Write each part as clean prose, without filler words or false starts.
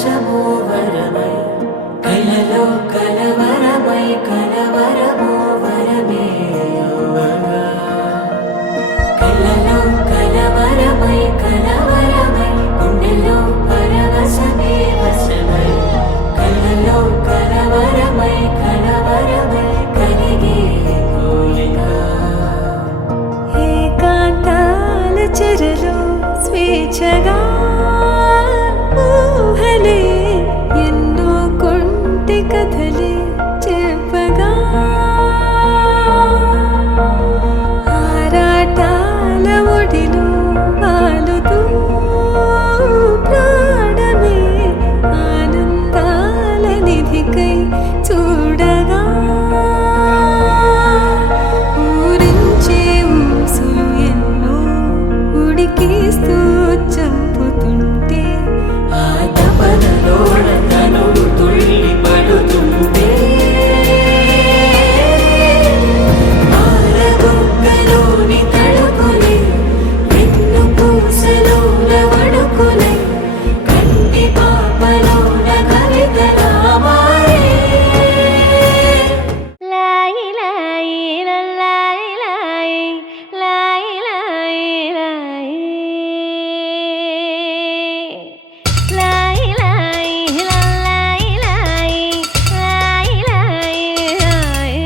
పరవశము వరమై కలలో కలవరమై కలవరము వరమే యువగా కలలో కలవరమై కలవరమై గుండెలో పరవశమే వశమై కలలో కలవరమై కలవరమై కలిగే కోరిక ఏకాంతాల చెరలో స్వేచ్ఛగా ఊహలే ఎన్నో కొంటె కథలే చెప్పగా ఆరాటాల ఒడిలో వాలుతూ ప్రాణమే ఆనందాల నిధికై చూడగా ఊరించే ఊసులు ఎన్నో ఉడికేస్తూ చంపుతుంటే ఆ తపనలోన తనువు తుళ్ళి పడుతుంటే ఆరబుగ్గలోని తడుకులే వెన్ను పూసలోన వడుకులే కంటి పాపలోన కవితలా మారే లాయి లాయి లాయి లాయి లాయి లాయి లాయి లాయి లాయి లాయి లాయి లాయి లాయి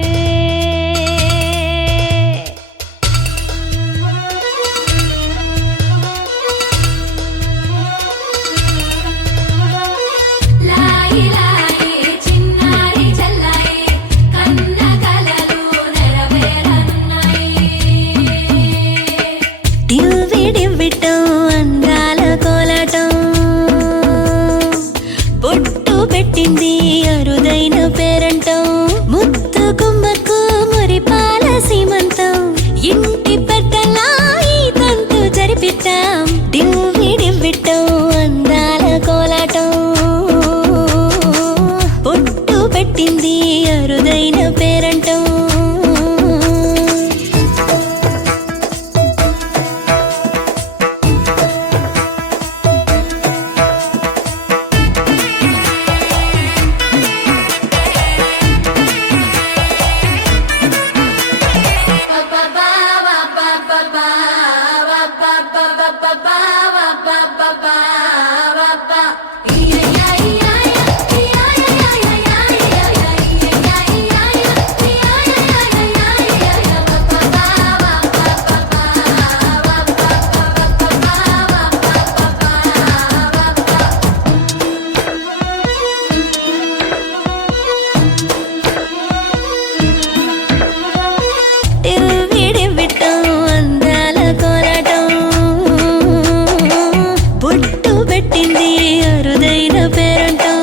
లాయి లాయి చిన్నారి చల్లాయి కన్న కలలు నెరవేరనున్నాయి డివ్వి డివ్విటం అందాల కోలాటం బొట్టు పెట్టింది అరుదైన పేరంటం ముత్తు గుమ్మకు మురిపాల సీమంతం ఇంటి పెద్దలా ఈ తంతు జరిపిద్దాం డివ్వి డివ్విటం అందాల కోలాటం బొట్టు పెట్టింది అరుదైన పేరంటం డివ్విడివ్విటం అందాల కోలాటం బొట్టు పెట్టింది అరుదైన పేరంటం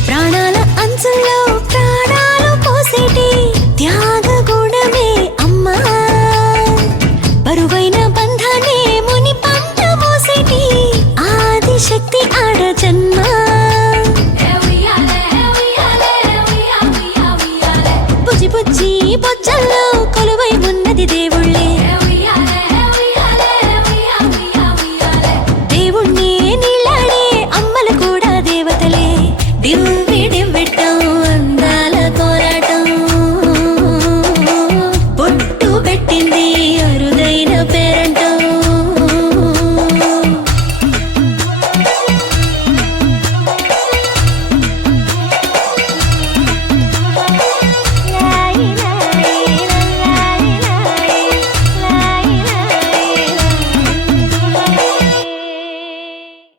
ప్రాణాల అంచుల్లో ప్రాణాలు పోసేటి త్యాగ గుణమే అమ్మా బరువైన బంధాన్ని ముని పంట మోసేటి ఆదిశక్తి